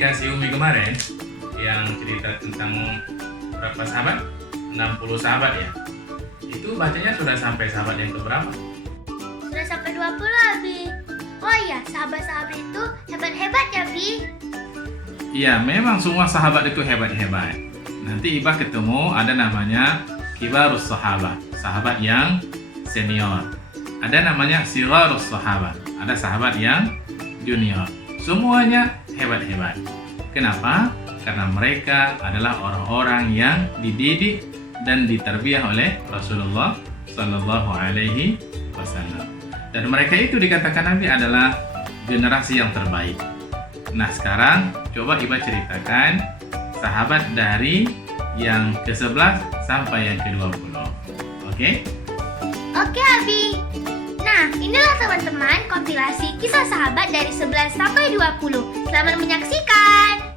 dikasih Umi kemarin yang cerita tentang berapa sahabat? 60 sahabat ya. Itu bacanya sudah sampai sahabat yang keberapa? Sudah sampai 20, Abi. Oh iya, sahabat-sahabat itu hebat-hebat ya, Bi. Iya, memang semua sahabat itu hebat-hebat. Nanti Iba ketemu ada namanya Kibarus Sahabat, sahabat yang senior. Ada namanya Sigharus Sahabat, ada sahabat yang junior. Semuanya hebat-hebat. Kenapa? Karena mereka adalah orang-orang yang dididik dan ditarbiyah oleh Rasulullah Sallallahu Alaihi Wasallam. Dan mereka itu dikatakan Nabi adalah generasi yang terbaik. Nah sekarang coba Iba ceritakan sahabat dari yang ke-11 sampai yang ke-20. Oke? Oke, Abi. Nah, inilah teman-teman kompilasi kisah sahabat dari 11 sampai 20. Selamat menyaksikan.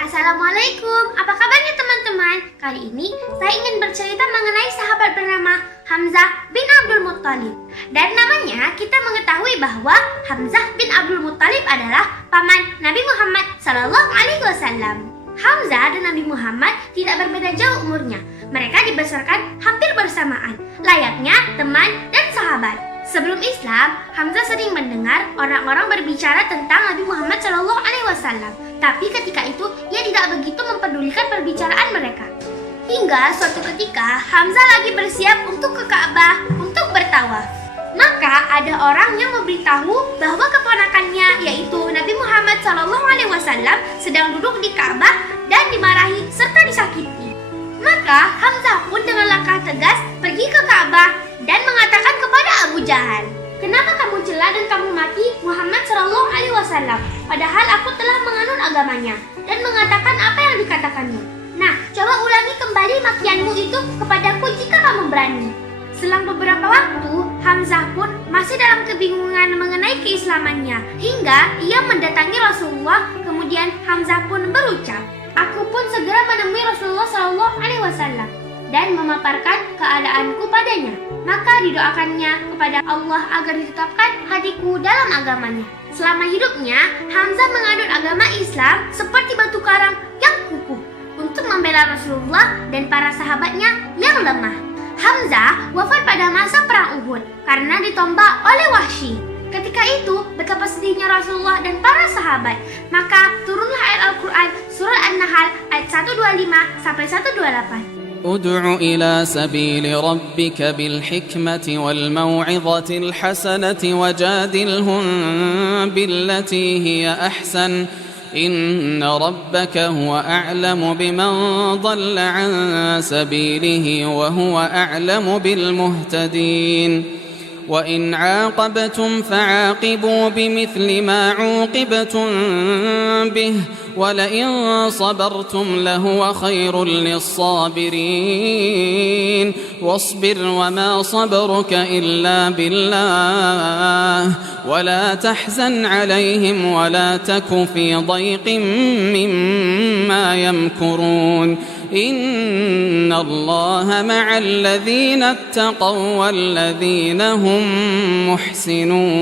Assalamualaikum, apa kabarnya teman-teman? Kali ini saya ingin bercerita mengenai sahabat bernama Hamzah bin Abdul Muttalib. Dan namanya kita mengetahui bahwa Hamzah bin Abdul Muttalib adalah paman Nabi Muhammad SAW. Hamzah dan Nabi Muhammad tidak berbeda jauh umurnya. Mereka dibesarkan hampir bersamaan, layaknya teman dan sahabat. Sebelum Islam, Hamzah sering mendengar orang-orang berbicara tentang Nabi Muhammad SAW. Tapi ketika itu, ia tidak begitu mempedulikan perbicaraan mereka. Hingga suatu ketika, Hamzah lagi bersiap untuk ke Ka'bah untuk bertawaf. Maka ada orang yang memberitahu bahwa keponakannya, yaitu Nabi Muhammad SAW, sedang duduk di Ka'bah dan dimarahi serta disakiti. Maka Hamzah pun dengan langkah tegas pergi ke Ka'bah dan mengatakan kepada Abu Jahal, "Kenapa kamu cela dan kamu maki Muhammad SAW? Padahal aku telah menganut agamanya dan mengatakan apa yang dikatakannya. Nah, coba ulangi kembali makianmu itu kepadaku jika kamu berani." Selang beberapa waktu, Hamzah pun masih dalam kebingungan mengenai keislamannya, hingga ia mendatangi Rasulullah. Kemudian Hamzah pun berucap, "Aku pun segera menemui Rasulullah SAW dan memaparkan keadaanku padanya. Maka didoakannya kepada Allah agar ditetapkan hatiku dalam agamanya." Selama hidupnya, Hamzah menganut agama Islam seperti batu karang yang kukuh untuk membela Rasulullah dan para sahabatnya yang lemah. Hamzah wafat pada masa perang Uhud karena ditombak oleh Wahsy. Ketika itu, betapa sedihnya Rasulullah dan para sahabat. Maka turunlah ayat Al-Quran surah An-Nahl ayat 125 sampai 128. ادع إلى سبيل ربك بالحكمة والموعظة الحسنة وجادلهم بالتي هي أحسن إن ربك هو أعلم بمن ضل عن سبيله وهو أعلم بالمهتدين وإن عاقبتم فعاقبوا بمثل ما عوقبتم به ولئن صبرتم لهو خير للصابرين واصبر وما صبرك إلا بالله ولا تحزن عليهم ولا تك في ضيق مما يمكرون إن الله مع الذين اتقوا والذين هم محسنون.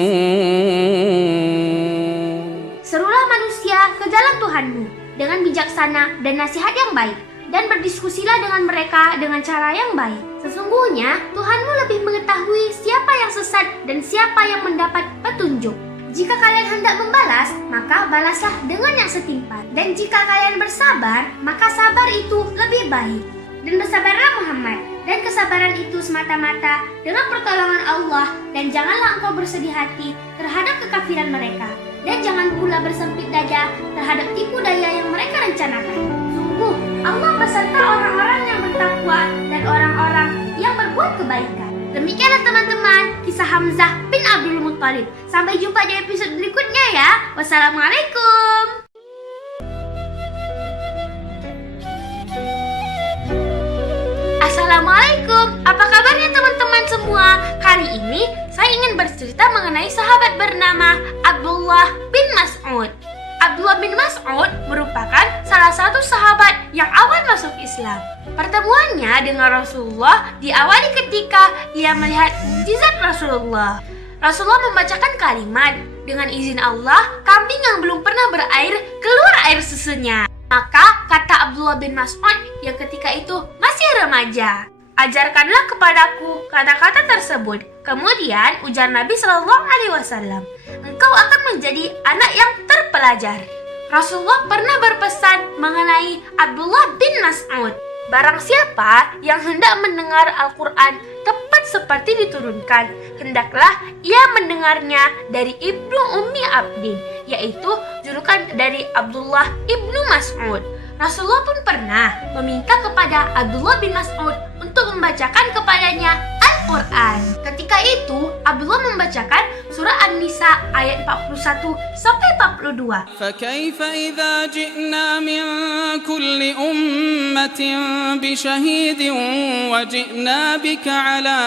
Serulah manusia ke jalan Tuhanmu dengan bijaksana dan nasihat yang baik, dan berdiskusilah dengan mereka dengan cara yang baik. Sesungguhnya Tuhanmu lebih mengetahui siapa yang sesat dan siapa yang mendapat petunjuk. Jika kalian hendak membalas, maka balaslah dengan yang setimpal. Dan jika kalian bersabar, maka sabar itu lebih baik. Dan bersabarlah Muhammad, dan kesabaran itu semata-mata dengan pertolongan Allah, dan janganlah engkau bersedih hati terhadap kekafiran mereka. Dan jangan pula bersempit dada terhadap tipu daya yang mereka rencanakan. Sungguh, Allah beserta orang-orang yang bertakwa dan orang-orang yang berbuat kebaikan. Demikianlah teman-teman, kisah Hamzah bin Abdul Muttalib. Sampai jumpa di episode berikutnya ya. Wassalamualaikum. Assalamualaikum, apa kabarnya teman-teman semua? Kali ini saya ingin bercerita mengenai sahabat bernama Abdullah bin Mas'ud. Abdullah bin Mas'ud merupakan salah satu sahabat yang awal masuk Islam. Pertemuannya dengan Rasulullah diawali ketika ia melihat mukjizat Rasulullah. Rasulullah membacakan kalimat, dengan izin Allah, kambing yang belum pernah berair keluar air susunya. Maka kata Abdullah bin Mas'ud yang ketika itu masih remaja, ajarkanlah kepadaku kata-kata tersebut. Kemudian ujar Nabi Shallallahu Alaihi Wasallam, engkau akan menjadi anak yang terpelajar. Rasulullah pernah berpesan mengenai Abdullah bin Mas'ud. Barang siapa yang hendak mendengar Al-Quran tepat seperti diturunkan, hendaklah ia mendengarnya dari Ibnu Ummi Abdin, yaitu julukan dari Abdullah ibnu Mas'ud. Rasulullah pun pernah meminta kepada Abdullah bin Mas'ud untuk membacakan kepadanya Al-Quran. Ketika itu, Abdullah membacakan surah An-Nisa ayat 41 sampai 42. فكيف إذا جئنا من كل أمة بشهيد وجئنا بك على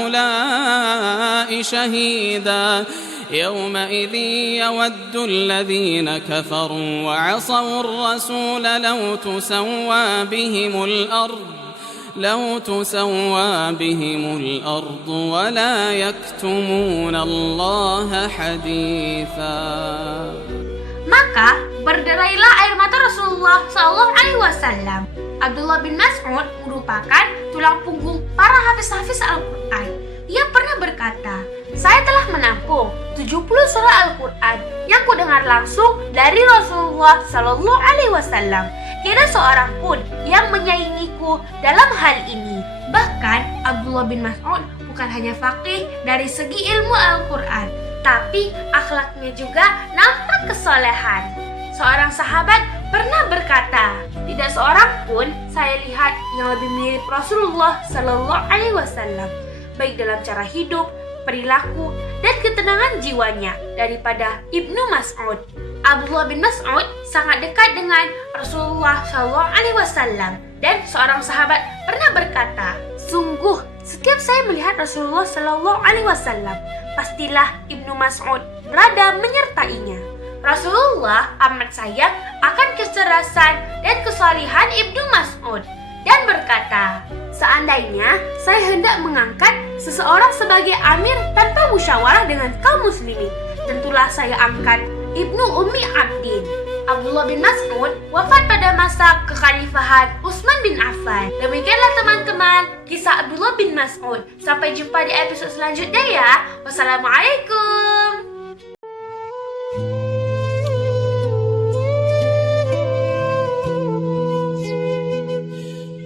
هؤلاء شهيدا يومئذ يود الذين كفروا وعصوا الرسول لو تسوى بهم الأرض ولا يكتمون الله حديثا. Maka berderailah air mata Rasulullah SAW. Abdullah bin Mas'ud merupakan tulang punggung para hafiz-hafiz Al-Quran. Ia pernah berkata, saya telah menampung 70 surah Al-Quran yang kudengar langsung dari Rasulullah SAW. Tiada seorang pun yang menyaingiku dalam hal ini. Bahkan Abdullah bin Mas'ud bukan hanya faqih dari segi ilmu Al-Quran, tapi akhlaknya juga nampak kesolehan. Seorang sahabat pernah berkata, tidak seorang pun saya lihat yang lebih mirip Rasulullah SAW, baik dalam cara hidup, perilaku, dan ketenangan jiwanya daripada Ibnu Mas'ud. Abdullah bin Mas'ud sangat dekat dengan Rasulullah SAW, dan seorang sahabat pernah berkata, sungguh setiap saya melihat Rasulullah SAW, pastilah Ibnu Mas'ud berada menyertainya. Rasulullah amat sayang akan kecerdasan dan kesalihan Ibnu Mas'ud dan berkata, seandainya saya hendak mengangkat seseorang sebagai amir tanpa musyawarah dengan kaum muslimin, tentulah saya angkat Ibnu Ummi Abdin. Abdullah bin Mas'ud wafat pada masa kekhalifahan Utsman bin Affan. Demikianlah teman-teman kisah Abdullah bin Mas'ud. Sampai jumpa di episode selanjutnya ya. Wassalamualaikum.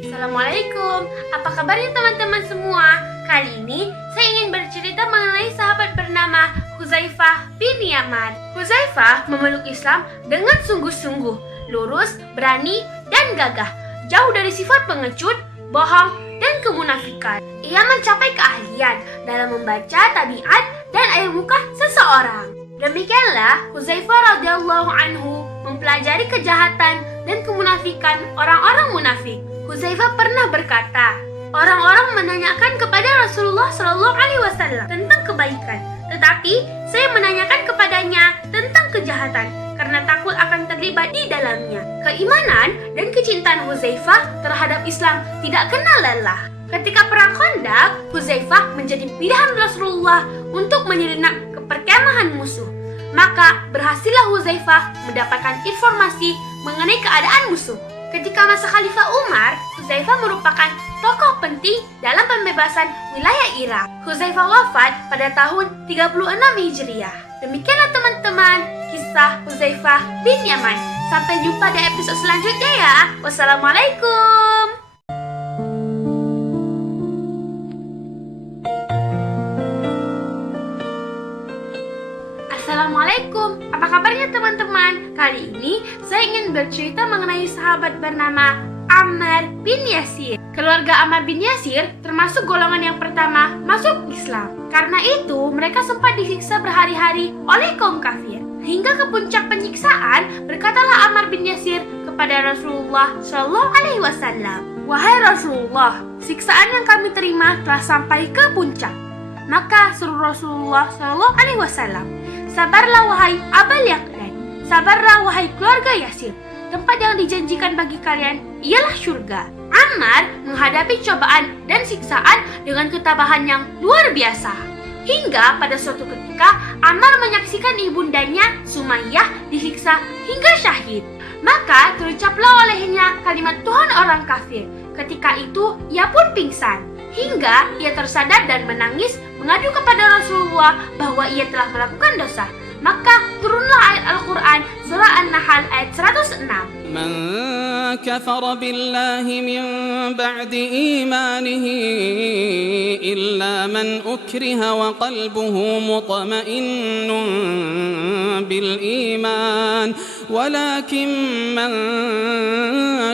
Assalamualaikum. Apa kabarnya teman-teman semua? Kali ini saya ingin bercerita mengenai sahabat bernama Hudzaifah bin Yaman. Hudzaifah memeluk Islam dengan sungguh-sungguh, lurus, berani, dan gagah, jauh dari sifat pengecut, bohong, dan kemunafikan. Ia mencapai keahlian dalam membaca tabiat dan air muka seseorang. Demikianlah Hudzaifah radhiyallahu anhu mempelajari kejahatan dan kemunafikan orang-orang munafik. Hudzaifah pernah berkata, orang-orang menanyakan kepada Rasulullah SAW tentang kebaikan, tetapi saya menanyakan kepadanya tentang kejahatan karena takut akan terlibat di dalamnya. Keimanan dan kecintaan Hudzaifah terhadap Islam tidak kenal lelah. Ketika perang Khandaq, Hudzaifah menjadi pilihan Rasulullah untuk menyelinap ke perkemahan musuh. Maka berhasillah Hudzaifah mendapatkan informasi mengenai keadaan musuh. Ketika masa Khalifah Umar, Hudzaifah merupakan tokoh penting dalam pembebasan wilayah Irak. Hudzaifah wafat pada tahun 36 Hijriah. Demikianlah teman-teman kisah Hudzaifah bin Yaman. Sampai jumpa di episode selanjutnya ya. Wassalamualaikum. Assalamualaikum, apa kabarnya teman-teman? Kali ini saya ingin bercerita mengenai sahabat bernama Ammar bin Yasir. Keluarga Ammar bin Yasir termasuk golongan yang pertama masuk Islam. Karena itu mereka sempat disiksa berhari-hari oleh kaum kafir. Hingga ke puncak penyiksaan, berkatalah Ammar bin Yasir kepada Rasulullah SAW, wahai Rasulullah, siksaan yang kami terima telah sampai ke puncak. Maka suruh Rasulullah SAW, Sabarlah wahai Abal Yaqdan, sabarlah wahai keluarga Yasir. Tempat yang dijanjikan bagi kalian ialah surga. Ammar menghadapi cobaan dan siksaan dengan ketabahan yang luar biasa. Hingga pada suatu ketika Ammar menyaksikan ibundanya Sumayyah disiksa hingga syahid. Maka terucaplah olehnya kalimat Tuhan orang kafir. Ketika itu ia pun pingsan. Hingga ia tersadar dan menangis mengadu kepada Rasulullah bahwa ia telah melakukan dosa. Maka turunlah ayat Al-Quran surah An-Nahl ayat 106. من كفر بالله من بعد إيمانه إلا من أكره وقلبه مطمئن بالإيمان ولكن من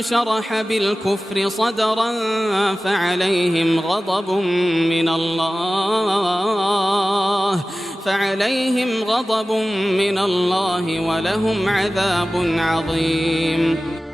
شرح بالكفر صدرا فعليهم غضب من الله ولهم عذاب عظيم.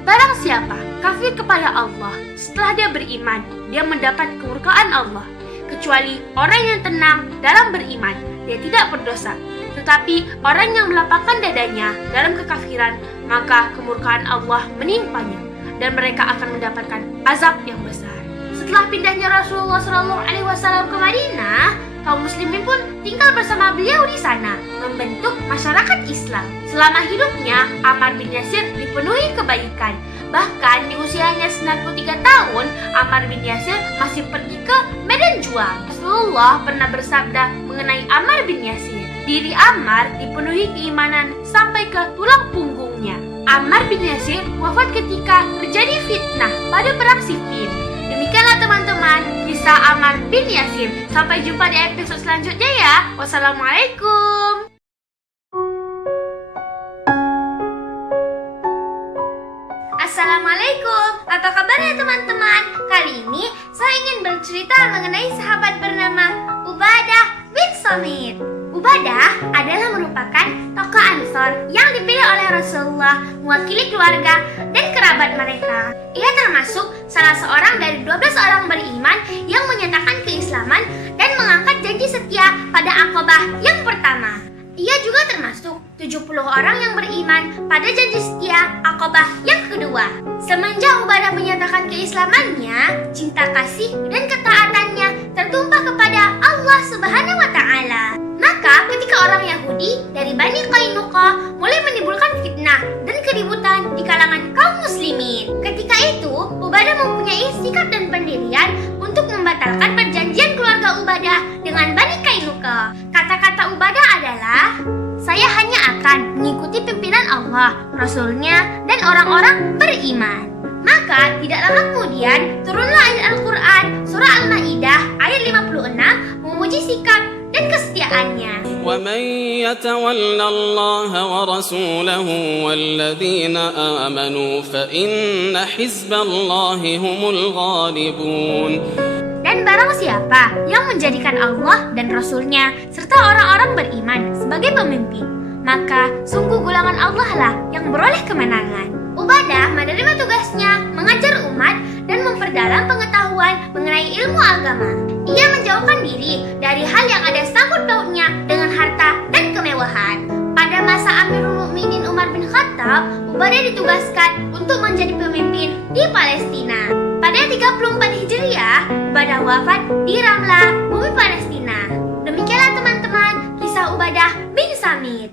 Barang siapa kafir kepada Allah setelah dia beriman, dia mendapat kemurkaan Allah. Kecuali orang yang tenang dalam beriman, dia tidak berdosa. Tetapi orang yang melapangkan dadanya dalam kekafiran, maka kemurkaan Allah menimpanya dan mereka akan mendapatkan azab yang besar. Setelah pindahnya Rasulullah SAW ke Madinah, kaum muslimin pun tinggal bersama beliau di sana, membentuk masyarakat Islam. Selama hidupnya, Ammar bin Yasir dipenuhi kebaikan. Bahkan di usianya 93 tahun, Ammar bin Yasir masih pergi ke medan juang. Rasulullah pernah bersabda mengenai Ammar bin Yasir, diri Ammar dipenuhi keimanan sampai ke tulang punggungnya. Ammar bin Yasir wafat ketika terjadi fitnah pada perang Siffin. Demikianlah teman-teman kisah Ammar bin Yasir. Sampai jumpa di episode selanjutnya ya. Wassalamualaikum. Assalamualaikum. Apa kabarnya teman-teman? Kali ini saya ingin bercerita mengenai sahabat bernama Ubadah bin Samit. Ubadah adalah merupakan tokoh Ansor yang dipilih oleh Rasulullah mewakili keluarga dan kerabat mereka. Ia termasuk salah seorang dari 12 orang beriman yang menyatakan keislaman dan mengangkat janji setia pada Aqabah yang pertama. Ia juga termasuk 70 orang yang beriman pada janji setia Aqabah yang kedua. Semenjak Ubadah menyatakan keislamannya, cinta kasih dan ketaatannya tertumpah kepada Allah Subhanahu wa Ta'ala. Maka ketika orang Yahudi dari Bani Qainuqa mulai menimbulkan fitnah dan keributan di kalangan kaum muslimin. Ketika itu, Ubadah mempunyai sikap dan pendirian untuk membatalkan perjanjian keluarga Ubadah dengan Bani Qainuqa. Kata-kata Ubadah adalah, saya hanya akan mengikuti pimpinan Allah, Rasulnya, dan orang-orang beriman. Maka tidak lama kemudian turunlah ayat Al-Quran surah Al-Ma'idah ayat 56 memuji sikap dan kesetiaannya. ومن يتول الله ورسوله والذين آمنوا فإن حزب الله هم الغالبون. Dan barang siapa yang menjadikan Allah dan Rasulnya serta orang-orang beriman sebagai pemimpin, maka sungguh golongan Allah lah yang beroleh kemenangan. Ubadah menerima tugasnya mengajar umat dan memperdalam pengetahuan mengenai ilmu agama. Ia menjauhkan diri dari hal yang ada sangkut pautnya dengan harta dan kemewahan. Pada masa Amirul Mukminin Umar bin Khattab, Ubadah ditugaskan untuk menjadi pemimpin di Palestina. Pada 34 Hijriah, Ubadah wafat di Ramlah, bumi Palestina. Demikianlah teman-teman kisah Ubadah bin Samit.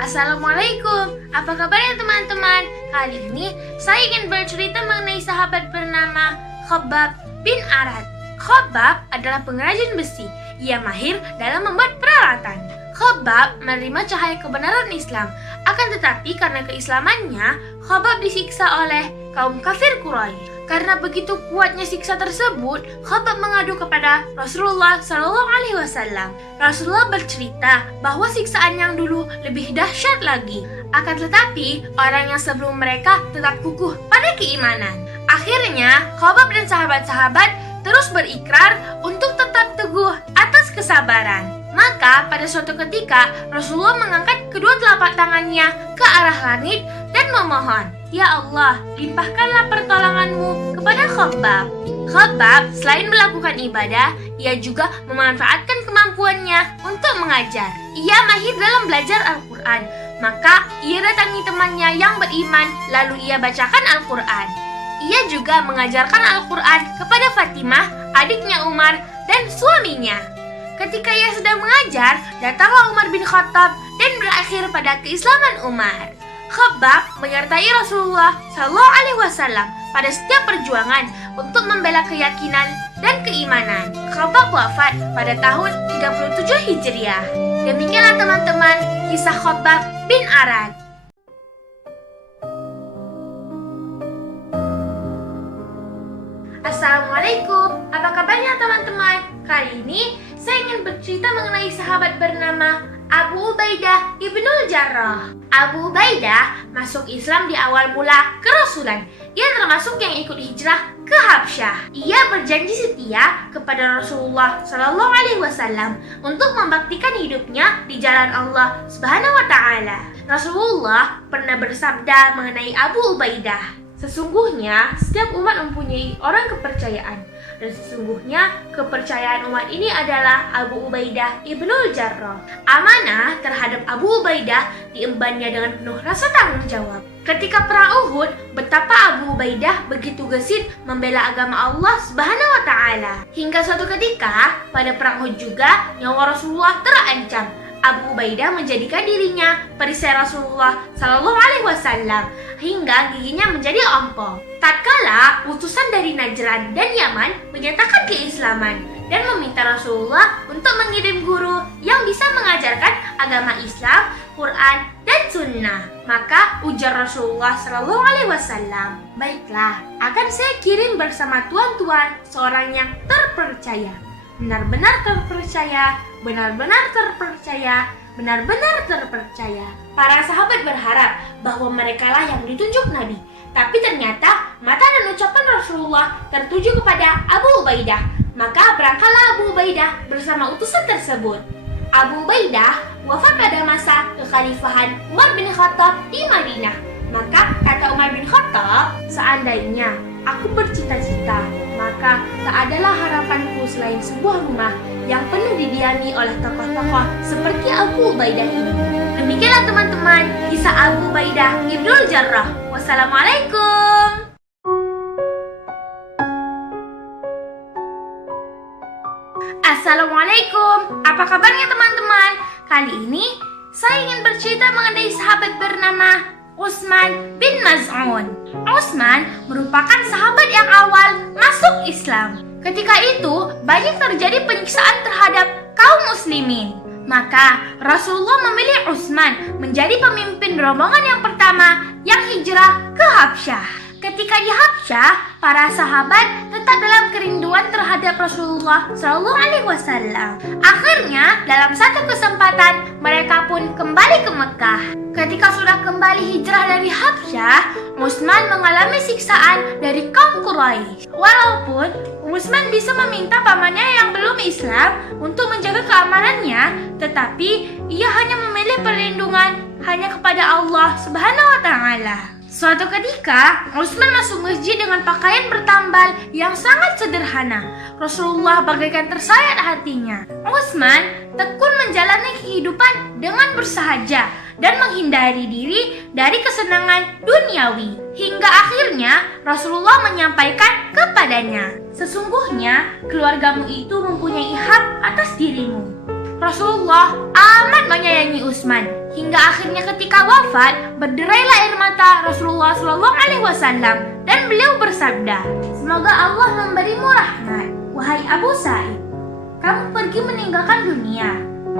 Assalamualaikum, apa kabarnya teman-teman? Kali ini saya ingin bercerita mengenai sahabat bernama Khabbab bin Arad. Khabbab adalah pengrajin besi. Ia mahir dalam membuat peralatan. Khabbab menerima cahaya kebenaran Islam. Akan tetapi karena keislamannya, Khabbab disiksa oleh kaum kafir Quraisy. Karena begitu kuatnya siksa tersebut, Khabbab mengadu kepada Rasulullah SAW. Rasulullah bercerita bahwa siksaan yang dulu lebih dahsyat lagi. Akan tetapi, orang yang sebelum mereka tetap kukuh pada keimanan. Akhirnya, Khabbab dan sahabat-sahabat terus berikrar untuk tetap teguh atas kesabaran. Maka pada suatu ketika Rasulullah mengangkat kedua telapak tangannya ke arah langit dan memohon, "Ya Allah, limpahkanlah pertolonganmu kepada Khabbab." Khabbab selain melakukan ibadah, ia juga memanfaatkan kemampuannya untuk mengajar. Ia mahir dalam belajar Al-Quran, maka ia datangi temannya yang beriman lalu ia bacakan Al-Quran. Ia juga mengajarkan Al-Quran kepada Fatimah, adiknya Umar, dan suaminya. Ketika ia sedang mengajar, datanglah Umar bin Khattab dan berakhir pada keislaman Umar. Khabbab menyertai Rasulullah SAW pada setiap perjuangan untuk membela keyakinan dan keimanan. Khabbab wafat pada tahun 37 Hijriah. Demikianlah teman-teman kisah Khabbab bin Arad. Assalamualaikum, apa kabarnya teman-teman? Kali ini saya ingin bercerita mengenai sahabat bernama Abu Ubaidah ibnul Jarrah. Abu Ubaidah masuk Islam di awal mula kerasulan. Ia termasuk yang ikut hijrah ke Habsyah. Ia berjanji setia kepada Rasulullah SAW untuk membaktikan hidupnya di jalan Allah Subhanahu wa Ta'ala. Rasulullah pernah bersabda mengenai Abu Ubaidah, "Sesungguhnya setiap umat mempunyai orang kepercayaan, dan sesungguhnya kepercayaan umat ini adalah Abu Ubaidah ibnul Jarrah." Amanah terhadap Abu Ubaidah diembannya dengan penuh rasa tanggung jawab. Ketika perang Uhud, betapa Abu Ubaidah begitu gesit membela agama Allah Subhanahu wa Ta'ala. Hingga suatu ketika pada perang Uhud juga nyawa Rasulullah terancam. Abu Ubaidah menjadikan dirinya perisai Rasulullah SAW hingga giginya menjadi ompong. Tatkala utusan dari Najran dan Yaman menyatakan keislaman dan meminta Rasulullah untuk mengirim guru yang bisa mengajarkan agama Islam, Quran, dan Sunnah, maka ujar Rasulullah SAW, "Baiklah, akan saya kirim bersama tuan-tuan seorang yang terpercaya. Benar-benar terpercaya, benar-benar terpercaya, benar-benar terpercaya." Para sahabat berharap bahwa merekalah yang ditunjuk Nabi. Tapi ternyata mata dan ucapan Rasulullah tertuju kepada Abu Ubaidah. Maka berangkatlah Abu Ubaidah bersama utusan tersebut. Abu Ubaidah wafat pada masa kekhalifahan Umar bin Khattab di Madinah. Maka kata Umar bin Khattab, "Seandainya aku bercita-cita, maka tak adalah harapanku selain sebuah rumah yang penuh didiami oleh tokoh-tokoh seperti Abu Ubaidah ini." Demikianlah teman-teman kisah Abu Ubaidah ibnul Jarrah. Wassalamualaikum. Assalamualaikum, apa kabarnya teman-teman? Kali ini saya ingin bercerita mengenai sahabat bernama Utsman bin Maz'un. Utsman merupakan sahabat yang awal masuk Islam. Ketika itu banyak terjadi penyiksaan terhadap kaum muslimin. Maka Rasulullah memilih Utsman menjadi pemimpin rombongan yang pertama yang hijrah ke Habsyah. Ketika di Habsyah, para sahabat tetap dalam kerinduan terhadap Rasulullah SAW. Akhirnya, dalam satu kesempatan, mereka pun kembali ke Mekah. Ketika sudah kembali hijrah dari Habsyah, Utsman mengalami siksaan dari kaum Quraisy. Walaupun Utsman bisa meminta pamannya yang belum Islam untuk menjaga keamanannya, tetapi ia hanya memilih perlindungan hanya kepada Allah Subhanahu wa Ta'ala. Suatu ketika, Utsman masuk masjid dengan pakaian bertambal yang sangat sederhana. Rasulullah bagaikan tersayat hatinya. Utsman tekun menjalani kehidupan dengan bersahaja dan menghindari diri dari kesenangan duniawi. Hingga akhirnya Rasulullah menyampaikan kepadanya, "Sesungguhnya keluargamu itu mempunyai hak atas dirimu." Rasulullah amat menyayangi Utsman hingga akhirnya ketika wafat berderailah air mata Rasulullah SAW dan beliau bersabda, "Semoga Allah memberimu rahmat, wahai Abu Sa'id. Kamu pergi meninggalkan dunia,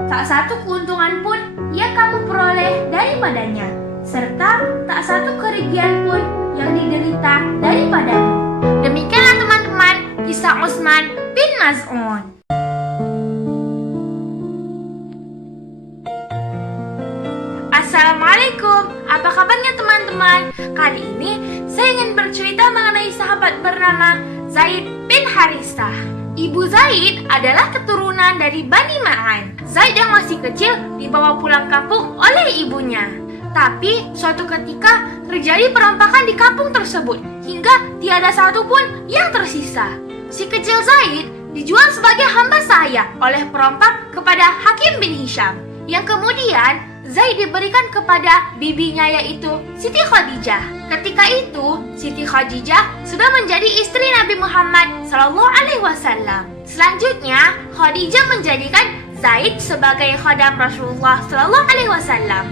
tak satu keuntungan pun yang kamu peroleh daripadanya, serta tak satu kerugian pun yang diderita daripadamu." Demikianlah teman-teman kisah Utsman bin Maz'un. Assalamualaikum, apa kabarnya teman-teman? Kali ini saya ingin bercerita mengenai sahabat bernama Zaid bin Harithah. Ibu Zaid adalah keturunan dari Bani Ma'an. Zaid yang masih kecil dibawa pulang kampung oleh ibunya. Tapi suatu ketika terjadi perompakan di kampung tersebut hingga tiada satu pun yang tersisa. Si kecil Zaid dijual sebagai hamba sahaya oleh perompak kepada Hakim bin Hisham, yang kemudian Zaid diberikan kepada bibinya yaitu Siti Khadijah. Ketika itu, Siti Khadijah sudah menjadi istri Nabi Muhammad SAW. Selanjutnya, Khadijah menjadikan Zaid sebagai khodam Rasulullah SAW.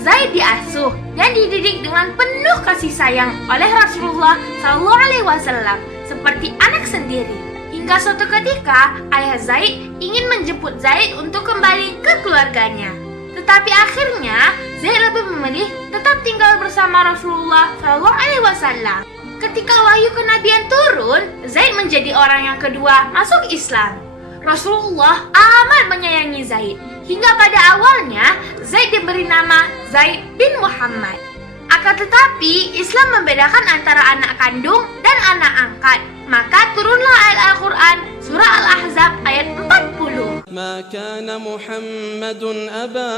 Zaid diasuh dan dididik dengan penuh kasih sayang oleh Rasulullah SAW seperti anak sendiri. Hingga suatu ketika, ayah Zaid ingin menjemput Zaid untuk kembali ke keluarganya. Tetapi akhirnya, Zaid lebih memilih tetap tinggal bersama Rasulullah SAW. Ketika wahyu kenabian turun, Zaid menjadi orang yang kedua masuk Islam. Rasulullah amat menyayangi Zaid, hingga pada awalnya Zaid diberi nama Zaid bin Muhammad. Akan tetapi, Islam membedakan antara anak kandung dan anak angkat. Maka turunlah ayat Al-Quran, surah Al-Ahzab ayat 40. ما كان محمد أبا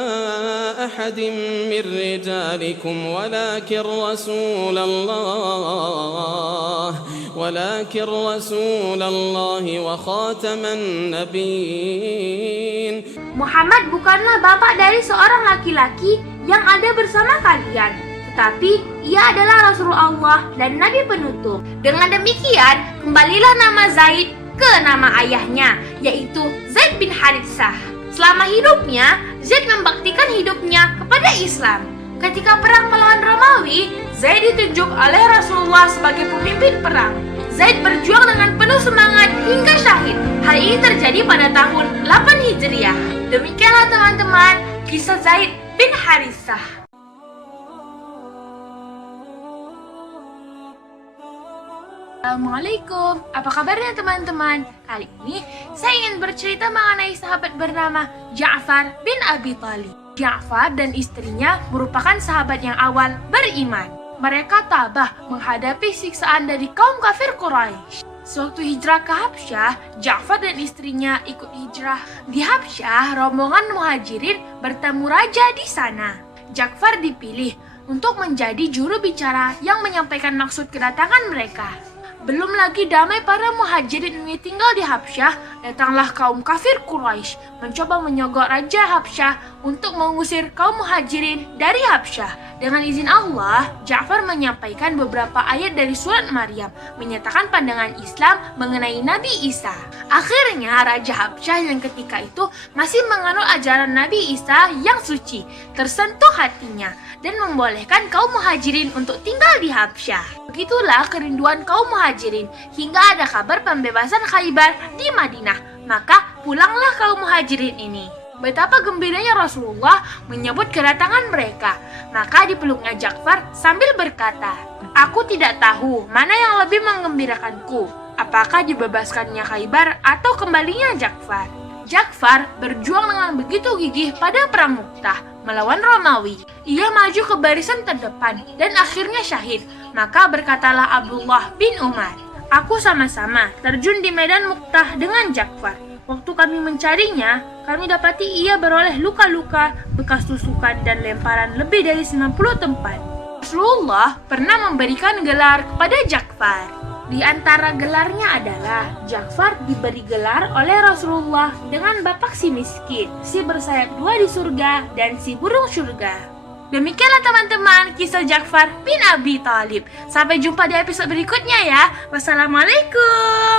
أحد من رجالكم ولكن رسول الله وخاتم النبيين. Muhammad bukanlah bapak dari seorang laki-laki yang ada bersama kalian, tetapi ia adalah Rasul Allah dan Nabi penutup. Dengan demikian, kembalilah nama Zaid ke nama ayahnya, yaitu Zaid bin Haritsah. Selama hidupnya, Zaid membaktikan hidupnya kepada Islam. Ketika perang melawan Romawi, Zaid ditunjuk oleh Rasulullah sebagai pemimpin perang. Zaid berjuang dengan penuh semangat hingga syahid. Hal ini terjadi pada tahun 8 Hijriah. Demikianlah teman-teman, kisah Zaid bin Haritsah. Assalamualaikum, apa kabarnya teman-teman? Kali ini saya ingin bercerita mengenai sahabat bernama Ja'far bin Abi Thalib. Ja'far dan istrinya merupakan sahabat yang awal beriman. Mereka tabah menghadapi siksaan dari kaum kafir Quraisy. Sewaktu hijrah ke Habsyah, Ja'far dan istrinya ikut hijrah. Di Habsyah, rombongan muhajirin bertemu raja di sana. Ja'far dipilih untuk menjadi juru bicara yang menyampaikan maksud kedatangan mereka. Belum lagi damai para muhajirin ini tinggal di Habsyah, datanglah kaum kafir Quraisy mencoba menyogok Raja Habsyah untuk mengusir kaum muhajirin dari Habsyah. Dengan izin Allah, Ja'far menyampaikan beberapa ayat dari surat Maryam, menyatakan pandangan Islam mengenai Nabi Isa. Akhirnya, Raja Habsyah yang ketika itu masih menganut ajaran Nabi Isa yang suci, tersentuh hatinya dan membolehkan kaum muhajirin untuk tinggal di Habsyah. Begitulah kerinduan kaum muhajirin hingga ada kabar pembebasan Khaybar di Madinah. Maka pulanglah kaum muhajirin ini. Betapa gembiranya Rasulullah menyambut kedatangan mereka. Maka dipeluknya Ja'far sambil berkata, "Aku tidak tahu mana yang lebih menggembirakanku, apakah dibebaskannya Khaybar atau kembalinya Ja'far." Ja'far berjuang dengan begitu gigih pada perang Mu'tah melawan Romawi. Ia maju ke barisan terdepan dan akhirnya syahid. Maka berkatalah Abdullah bin Umar, "Aku sama-sama terjun di medan Mu'tah dengan Ja'far. Waktu kami mencarinya, kami dapati ia beroleh luka-luka, bekas tusukan dan lemparan lebih dari 90 tempat." Rasulullah pernah memberikan gelar kepada Ja'far. Di antara gelarnya adalah Ja'far diberi gelar oleh Rasulullah dengan bapak si miskin, si bersayap dua di surga, dan si burung surga. Demikianlah teman-teman kisah Ja'far bin Abi Thalib. Sampai jumpa di episode berikutnya ya. Wassalamualaikum.